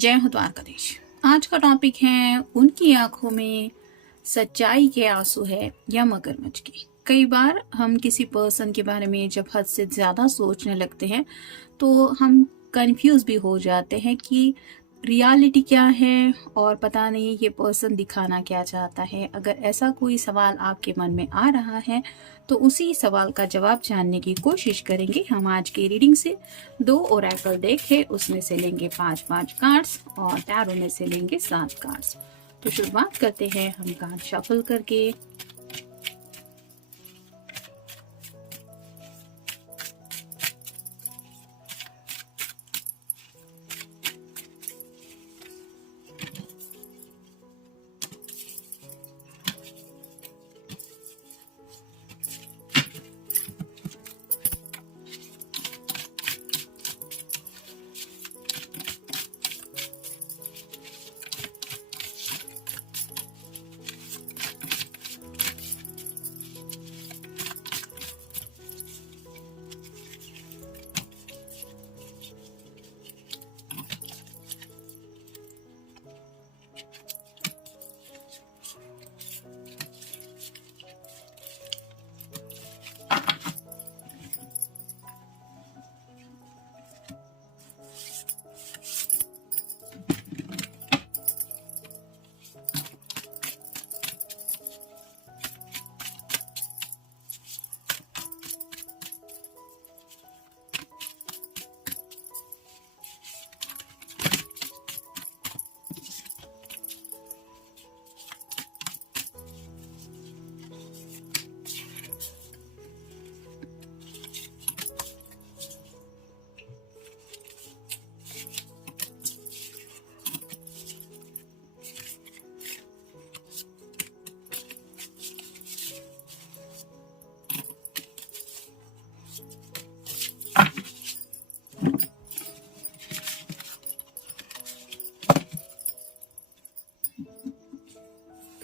जय हो द्वारकाधीश। आज का टॉपिक है उनकी आंखों में सच्चाई के आंसू है या मगरमच्छ के। कई बार हम किसी पर्सन के बारे में जब हद से ज्यादा सोचने लगते हैं तो हम कंफ्यूज भी हो जाते हैं कि रियलिटी क्या है और पता नहीं ये पर्सन दिखाना क्या चाहता है। अगर ऐसा कोई सवाल आपके मन में आ रहा है तो उसी सवाल का जवाब जानने की कोशिश करेंगे हम आज की रीडिंग से। 2 ओरेकल देखे, उसमें से लेंगे 5-5 कार्ड्स और टैरो में से लेंगे 7 कार्ड्स। तो शुरुआत करते हैं हम कार्ड शफल करके।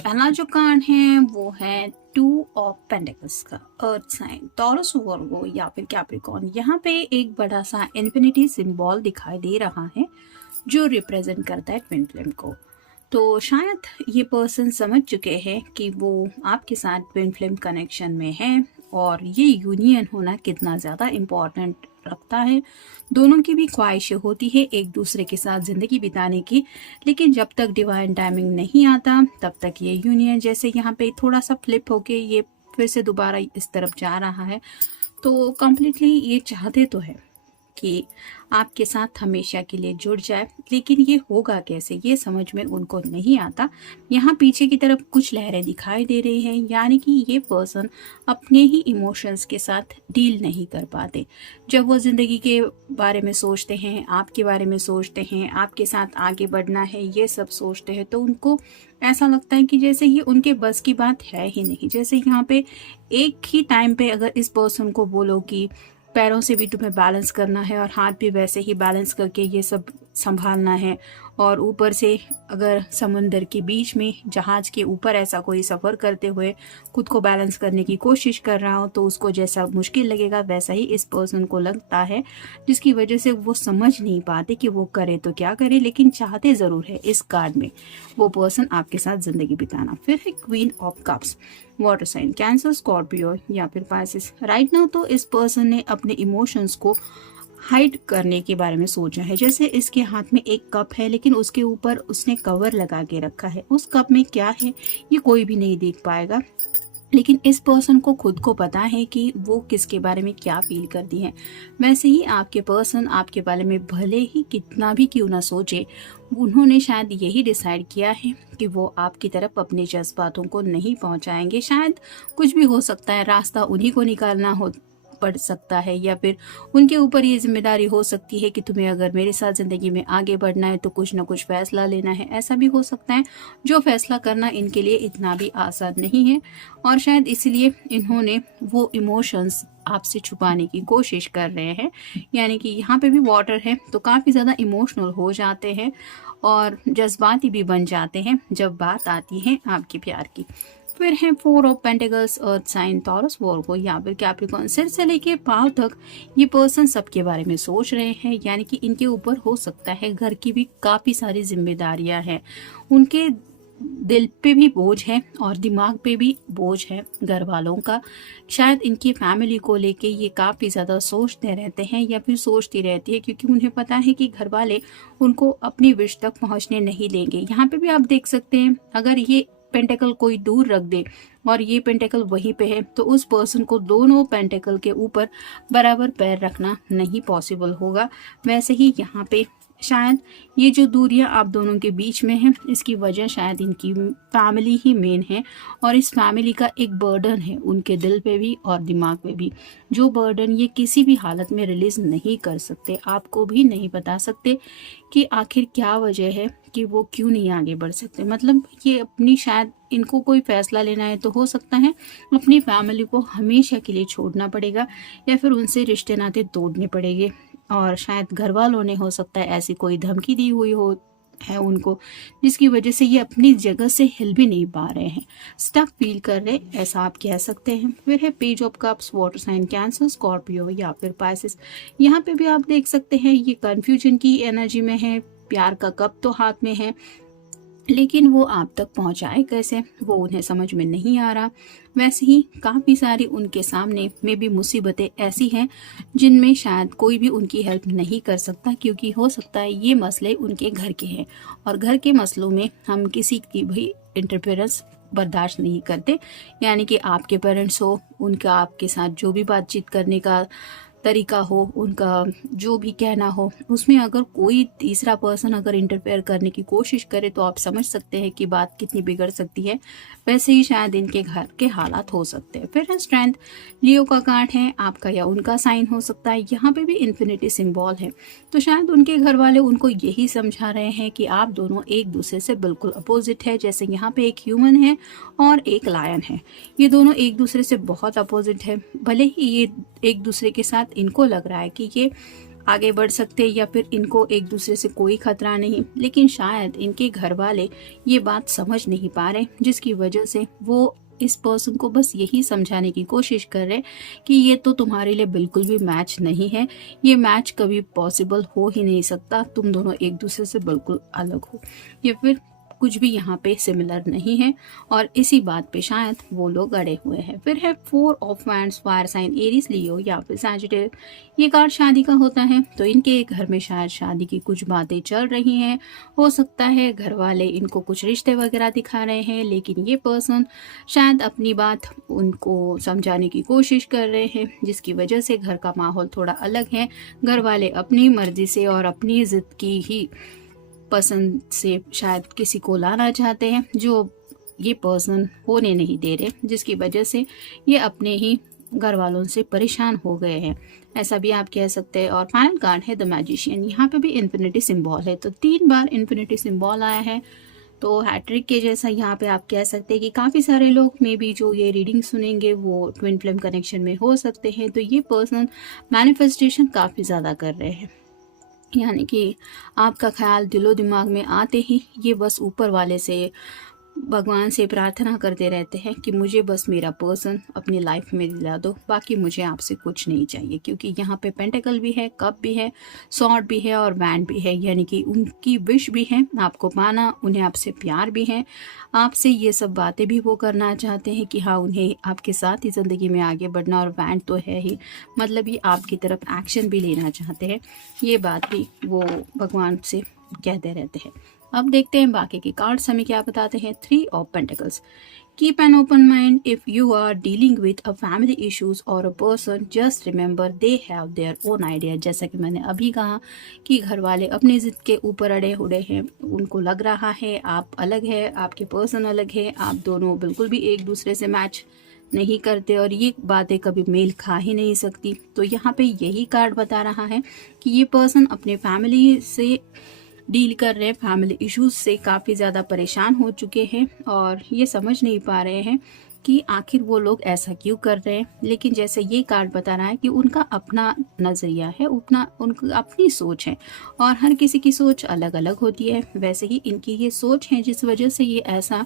पहला जो कार्ड है वो है 2 ऑफ पेंटिकल्स का अर्थ साइन, टॉरस वर्गो या फिर कैप्रिकॉर्न। यहाँ पे एक बड़ा सा इन्फिनिटी सिंबल दिखाई दे रहा है जो रिप्रेजेंट करता है ट्विन फ्लेम को। तो शायद ये पर्सन समझ चुके हैं कि वो आपके साथ ट्विन फ्लेम कनेक्शन में है और ये यूनियन होना कितना ज़्यादा इम्पोर्टेंट रखता है। दोनों की भी ख्वाहिशें होती है एक दूसरे के साथ ज़िंदगी बिताने की, लेकिन जब तक डिवाइन टाइमिंग नहीं आता तब तक ये यूनियन, जैसे यहाँ पे थोड़ा सा फ्लिप होके ये फिर से दोबारा इस तरफ जा रहा है, तो कम्प्लीटली ये चाहते तो है कि आपके साथ हमेशा के लिए जुड़ जाए, लेकिन ये होगा कैसे ये समझ में उनको नहीं आता। यहाँ पीछे की तरफ कुछ लहरें दिखाई दे रही हैं, यानी कि ये पर्सन अपने ही इमोशंस के साथ डील नहीं कर पाते। जब वो ज़िंदगी के बारे में सोचते हैं, आपके बारे में सोचते हैं, आपके साथ आगे बढ़ना है, ये सब सोचते हैं, तो उनको ऐसा लगता है कि जैसे ये उनके बस की बात है ही नहीं। जैसे यहाँ पे एक ही टाइम पे अगर इस पर्सन को बोलो कि पैरों से भी तुम्हें बैलेंस करना है और हाथ भी वैसे ही बैलेंस करके ये सब संभालना है, और ऊपर से अगर समुंदर के बीच में जहाज के ऊपर ऐसा कोई सफ़र करते हुए खुद को बैलेंस करने की कोशिश कर रहा हो तो उसको जैसा मुश्किल लगेगा वैसा ही इस पर्सन को लगता है, जिसकी वजह से वो समझ नहीं पाते कि वो करे तो क्या करे, लेकिन चाहते ज़रूर है इस कार्ड में वो पर्सन आपके साथ ज़िंदगी बिताना। फिर है queen of cups, water sign, Cancer, Scorpio या फिर पाइसेस। राइट नाउ तो इस पर्सन ने अपने इमोशंस को हाइड करने के बारे में सोचा है। जैसे इसके हाथ में एक कप है लेकिन उसके ऊपर उसने कवर लगा के रखा है। उस कप में क्या है ये कोई भी नहीं देख पाएगा, लेकिन इस पर्सन को खुद को पता है कि वो किसके बारे में क्या फील करती है। वैसे ही आपके पर्सन आपके बारे में भले ही कितना भी क्यों ना सोचे, उन्होंने शायद यही डिसाइड किया है कि वो आपकी तरफ अपने जज्बातों को नहीं पहुंचाएंगे। शायद कुछ भी हो सकता है, रास्ता उन्हीं को निकालना हो पड़ सकता है, या फिर उनके ऊपर ये जिम्मेदारी हो सकती है कि तुम्हें अगर मेरे साथ ज़िंदगी में आगे बढ़ना है तो कुछ ना कुछ फैसला लेना है। ऐसा भी हो सकता है जो फैसला करना इनके लिए इतना भी आसान नहीं है, और शायद इसलिए इन्होंने वो इमोशंस आपसे छुपाने की कोशिश कर रहे हैं। यानी कि यहाँ पे भी वाटर है तो काफ़ी ज़्यादा इमोशनल हो जाते हैं और जज्बाती भी बन जाते हैं जब बात आती है आपके प्यार की। फिर है 4 of pentacles, earth sign Taurus Virgo या फिर कैप्रिकॉर्न। सिर से लेके पांव तक ये पर्सन सबके बारे में सोच रहे हैं, यानी कि इनके ऊपर हो सकता है घर की भी काफ़ी सारी जिम्मेदारियां हैं, उनके दिल पे भी बोझ है और दिमाग पे भी बोझ है घर वालों का। शायद इनकी फैमिली को लेके ये काफ़ी ज़्यादा सोचते रहते हैं या फिर सोचती रहती है, क्योंकि उन्हें पता है कि घर वाले उनको अपनी विश तक पहुंचने नहीं देंगे। यहाँ पे भी आप देख सकते हैं, अगर ये पेंटेकल कोई दूर रख दे और ये पेंटेकल वहीं पे है तो उस पर्सन को दोनों पेंटेकल के ऊपर बराबर पैर रखना नहीं पॉसिबल होगा। वैसे ही यहाँ पे शायद ये जो दूरियां आप दोनों के बीच में है, इसकी वजह शायद इनकी फैमिली ही मेन है और इस फैमिली का एक बर्डन है उनके दिल पे भी और दिमाग पे भी, जो बर्डन ये किसी भी हालत में रिलीज नहीं कर सकते, आपको भी नहीं बता सकते कि आखिर क्या वजह है कि वो क्यों नहीं आगे बढ़ सकते। मतलब ये अपनी, शायद इनको कोई फैसला लेना है तो हो सकता है अपनी फैमिली को हमेशा के लिए छोड़ना पड़ेगा या फिर उनसे रिश्ते नाते तोड़ने पड़ेंगे, और शायद घर वालों ने हो सकता है ऐसी कोई धमकी दी हुई हो है उनको, जिसकी वजह से ये अपनी जगह से हिल भी नहीं पा रहे हैं, स्टक फील कर रहे, ऐसा आप कह सकते हैं। फिर है page of cups, water sign Cancer, Scorpio या फिर पाइसेस। यहाँ पे भी आप देख सकते हैं ये कंफ्यूजन की एनर्जी में है, प्यार का कप तो हाथ में है लेकिन वो आप तक पहुंचाए कैसे वो उन्हें समझ में नहीं आ रहा। वैसे ही काफ़ी सारी उनके सामने में भी मुसीबतें ऐसी हैं जिनमें शायद कोई भी उनकी हेल्प नहीं कर सकता, क्योंकि हो सकता है ये मसले उनके घर के हैं और घर के मसलों में हम किसी की भी इंटरफेरेंस बर्दाश्त नहीं करते। यानी कि आपके पेरेंट्स हो, उनका आपके साथ जो भी बातचीत करने का तरीका हो, उनका जो भी कहना हो, उसमें अगर कोई तीसरा पर्सन अगर इंटरफेयर करने की कोशिश करे तो आप समझ सकते हैं कि बात कितनी बिगड़ सकती है। वैसे ही शायद इनके घर के हालात हो सकते हैं। फिर है स्ट्रेंथ, लियो का कार्ड है, आपका या उनका साइन हो सकता है। यहाँ पे भी इन्फिनिटी सिंबल है, तो शायद उनके घर वाले उनको यही समझा रहे हैं कि आप दोनों एक दूसरे से बिल्कुल अपोजिट है। जैसे यहाँ पे एक ह्यूमन है और एक लायन है, ये दोनों एक दूसरे से बहुत अपोजिट है। भले ही ये एक दूसरे के साथ इनको लग रहा है कि ये आगे बढ़ सकते हैं या फिर इनको एक दूसरे से कोई खतरा नहीं, लेकिन शायद इनके घर वाले ये बात समझ नहीं पा रहे, जिसकी वजह से वो इस पर्सन को बस यही समझाने की कोशिश कर रहे कि ये तो तुम्हारे लिए बिल्कुल भी मैच नहीं है, ये मैच कभी पॉसिबल हो ही नहीं सकता, तुम दोनों एक दूसरे से बिल्कुल अलग हो, या फिर कुछ भी यहाँ पे सिमिलर नहीं है और इसी बात पे शायद वो लोग अड़े हुए हैं। फिर है 4 of wands, fire sign Aries, Leo या फिर सैजिटेरियस। ये कार्ड शादी का होता है, तो इनके घर में शायद शादी की कुछ बातें चल रही हैं। हो सकता है घर वाले इनको कुछ रिश्ते वगैरह दिखा रहे हैं, लेकिन ये पर्सन शायद अपनी बात उनको समझाने की कोशिश कर रहे हैं, जिसकी वजह से घर का माहौल थोड़ा अलग है। घर वाले अपनी मर्जी से और अपनी जिद की ही पसंद से शायद किसी को लाना चाहते हैं, जो ये पर्सन होने नहीं दे रहे, जिसकी वजह से ये अपने ही घर वालों से परेशान हो गए हैं, ऐसा भी आप कह सकते हैं। और फाइनल कार्ड है द मैजिशियन, यहाँ पे भी इन्फिनिटी सिंबल है, तो 3 बार इन्फिनिटी सिंबल आया है, तो हैट्रिक के जैसा यहाँ पे आप कह सकते हैं कि काफ़ी सारे लोग में भी जो ये रीडिंग सुनेंगे वो ट्विन फ्लेम कनेक्शन में हो सकते हैं। तो ये पर्सन मैनिफेस्टेशन काफ़ी ज़्यादा कर रहे हैं, यानी कि आपका ख्याल दिलो दिमाग में आते ही ये बस ऊपर वाले से, भगवान से प्रार्थना करते रहते हैं कि मुझे बस मेरा पर्सन अपनी लाइफ में दिला दो, बाकी मुझे आपसे कुछ नहीं चाहिए। क्योंकि यहाँ पे पेंटेकल भी है, कप भी है, सॉर्ड भी है और बैंड भी है, यानी कि उनकी विश भी है आपको पाना, उन्हें आपसे प्यार भी है, आपसे ये सब बातें भी वो करना चाहते हैं कि हाँ उन्हें आपके साथ ही ज़िंदगी में आगे बढ़ना, और बैंड तो है ही, मतलब ये आपकी तरफ एक्शन भी लेना चाहते हैं, ये बात भी वो भगवान से कहते रहते हैं। अब देखते हैं बाकी के कार्ड्स हमें क्या बताते हैं। 3 of pentacles, keep an open mind if you are dealing with a family issues और a person, just remember they have their own idea. जैसा कि मैंने अभी कहा कि घर वाले अपने जिद के ऊपर अड़े हुए हैं, उनको लग रहा है आप अलग है, आपके पर्सन अलग है, आप दोनों बिल्कुल भी एक दूसरे से मैच नहीं करते और ये बातें कभी मेल खा ही नहीं सकती। तो यहाँ पे यही कार्ड बता रहा है कि ये पर्सन अपने फैमिली से डील कर रहे हैं, फैमिली इश्यूज से काफ़ी ज़्यादा परेशान हो चुके हैं और ये समझ नहीं पा रहे हैं कि आखिर वो लोग ऐसा क्यों कर रहे हैं। लेकिन जैसे ये कार्ड बता रहा है कि उनका अपना नज़रिया है, उतना उनकी अपनी सोच है और हर किसी की सोच अलग अलग होती है। वैसे ही इनकी ये सोच है जिस वजह से ये ऐसा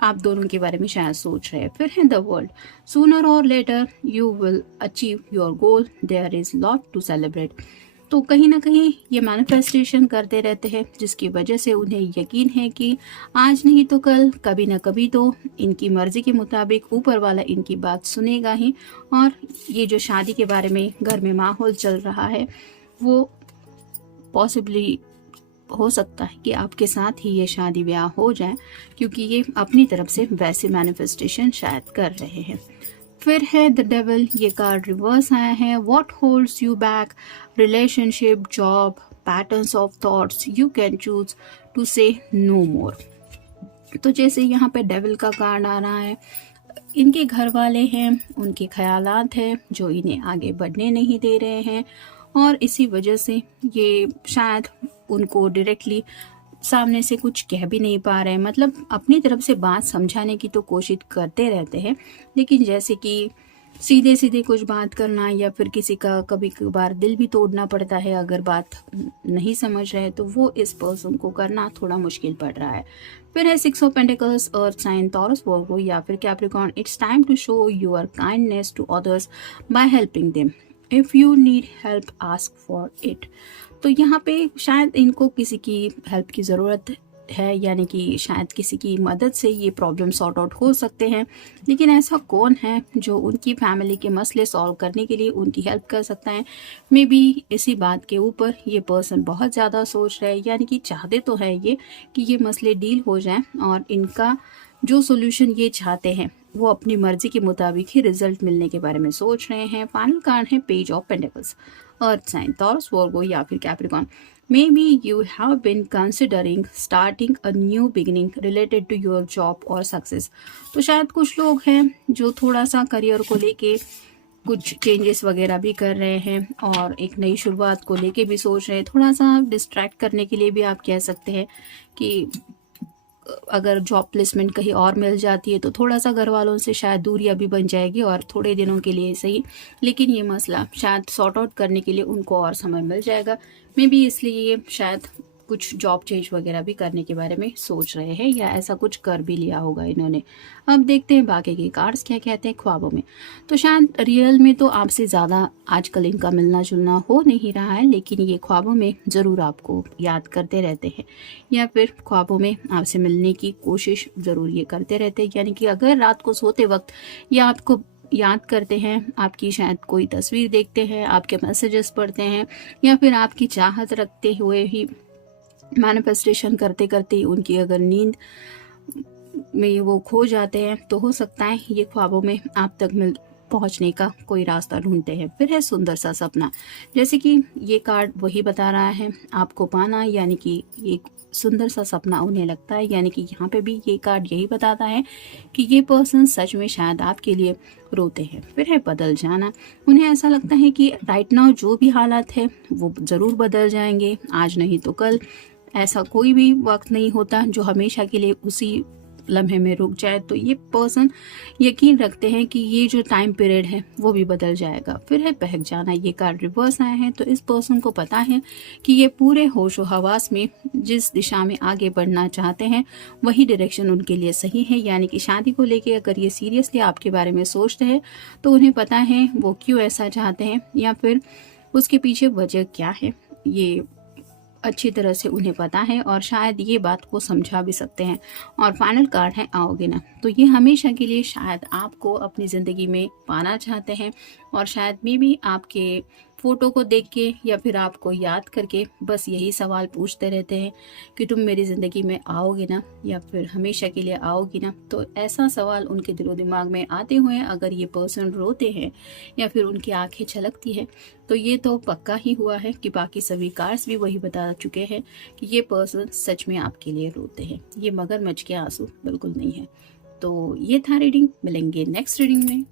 आप दोनों के बारे में शायद सोच रहे हैं। फिर है द वर्ल्ड, सूनर और later you will achieve your goal, there is lot to celebrate. तो कहीं ना कहीं ये मैनिफेस्टेशन करते रहते हैं जिसकी वजह से उन्हें यकीन है कि आज नहीं तो कल, कभी ना कभी तो इनकी मर्जी के मुताबिक ऊपर वाला इनकी बात सुनेगा ही। और ये जो शादी के बारे में घर में माहौल चल रहा है वो पॉसिबली हो सकता है कि आपके साथ ही ये शादी ब्याह हो जाए, क्योंकि ये अपनी तरफ से वैसे मैनिफेस्टेशन शायद कर रहे हैं। फिर है द डेविल, ये कार्ड रिवर्स आया है। What holds you back, relationship, job, patterns of thoughts, you can choose to say no more. तो जैसे यहाँ पे डेविल का कार्ड आ रहा है, इनके घर वाले हैं, उनके ख्यालात हैं जो इन्हें आगे बढ़ने नहीं दे रहे हैं और इसी वजह से ये शायद उनको डायरेक्टली सामने से कुछ कह भी नहीं पा रहे हैं। मतलब अपनी तरफ से बात समझाने की तो कोशिश करते रहते हैं, लेकिन जैसे कि सीधे सीधे कुछ बात करना या फिर किसी का कभी कभार दिल भी तोड़ना पड़ता है अगर बात नहीं समझ रहे, तो वो इस पर्सन को करना थोड़ा मुश्किल पड़ रहा है। फिर है 6 of pentacles, earth sign, Taurus, Virgo या फिर Capricorn. It's time to show your kindness to others by helping them. If you need help ask for it. तो यहाँ पे शायद इनको किसी की हेल्प की ज़रूरत है, यानी कि शायद किसी की मदद से ये प्रॉब्लम सॉर्ट आउट हो सकते हैं। लेकिन ऐसा कौन है जो उनकी फैमिली के मसले सॉल्व करने के लिए उनकी हेल्प कर सकता है? मे बी इसी बात के ऊपर ये पर्सन बहुत ज़्यादा सोच रहे हैं, यानी कि चाहते तो है ये कि ये मसले डील हो जाएं और इनका जो सोल्यूशन ये चाहते हैं वो अपनी मर्जी के मुताबिक ही रिजल्ट मिलने के बारे में सोच रहे हैं। फाइनल कार्ड है page of pentacles, earth sign, Taurus, Virgo या फिर Capricorn. Maybe you have been considering starting a new beginning related to your job or success. तो शायद कुछ लोग हैं जो थोड़ा सा करियर को लेके कुछ चेंजेस वगैरह भी कर रहे हैं और एक नई शुरुआत को लेके भी सोच रहे हैं। थोड़ा सा डिस्ट्रैक्ट करने के लिए भी आप कह सकते हैं कि अगर जॉब प्लेसमेंट कहीं और मिल जाती है तो थोड़ा सा घर वालों से शायद दूरियां भी बन जाएगी और थोड़े दिनों के लिए सही, लेकिन ये मसला शायद सॉर्ट आउट करने के लिए उनको और समय मिल जाएगा। मे बी इसलिए ये शायद कुछ जॉब चेंज वगैरह भी करने के बारे में सोच रहे हैं या ऐसा कुछ कर भी लिया होगा इन्होंने। अब देखते हैं बाकी के कार्ड्स क्या कहते हैं ख्वाबों में। तो शायद रियल में तो आपसे ज़्यादा आजकल इनका मिलना जुलना हो नहीं रहा है, लेकिन ये ख्वाबों में ज़रूर आपको याद करते रहते हैं या फिर ख्वाबों में आपसे मिलने की कोशिश ज़रूर ये करते रहते हैं। यानी कि अगर रात को सोते वक्त या आपको याद करते हैं, आपकी शायद कोई तस्वीर देखते हैं, आपके मैसेजेस पढ़ते हैं या फिर आपकी चाहत रखते हुए ही मैनिफेस्टेशन करते करते उनकी अगर नींद में वो खो जाते हैं, तो हो सकता है ये ख्वाबों में आप तक मिल पहुंचने का कोई रास्ता ढूंढते हैं। फिर है सुंदर सा सपना, जैसे कि ये कार्ड वही बता रहा है आपको पाना, यानी कि ये सुंदर सा सपना उन्हें लगता है। यानी कि यहाँ पे भी ये कार्ड यही बताता है कि ये पर्सन सच में शायद आपके लिए रोते हैं। फिर है बदल जाना, उन्हें ऐसा लगता है कि राइट नाउ जो भी हालात है वो ज़रूर बदल जाएंगे, आज नहीं तो कल। ऐसा कोई भी वक्त नहीं होता जो हमेशा के लिए उसी लम्हे में रुक जाए। तो ये पर्सन यकीन रखते हैं कि ये जो टाइम पीरियड है वो भी बदल जाएगा। फिर है बहक जाना, ये कार्ड रिवर्स आया है। तो इस पर्सन को पता है कि ये पूरे होशो हवास में जिस दिशा में आगे बढ़ना चाहते हैं वही डायरेक्शन उनके लिए सही है। यानी कि शादी को लेके अगर ये सीरियसली आपके बारे में सोचते हैं तो उन्हें पता है वो क्यों ऐसा चाहते हैं या फिर उसके पीछे वजह क्या है, ये अच्छी तरह से उन्हें पता है और शायद ये बात को समझा भी सकते हैं। और फाइनल कार्ड है आओगे ना, तो ये हमेशा के लिए शायद आपको अपनी ज़िंदगी में पाना चाहते हैं और शायद मे भी आपके फ़ोटो को देख के या फिर आपको याद करके बस यही सवाल पूछते रहते हैं कि तुम मेरी ज़िंदगी में आओगे ना या फिर हमेशा के लिए आओगी ना। तो ऐसा सवाल उनके दिलो दिमाग में आते हुए अगर ये पर्सन रोते हैं या फिर उनकी आंखें छलकती है तो ये तो पक्का ही हुआ है कि बाकी सभी कार्ड्स भी वही बता चुके हैं कि ये पर्सन सच में आपके लिए रोते हैं। ये मगरमच्छ के आंसू बिल्कुल नहीं है। तो ये था रीडिंग, मिलेंगे नेक्स्ट रीडिंग में।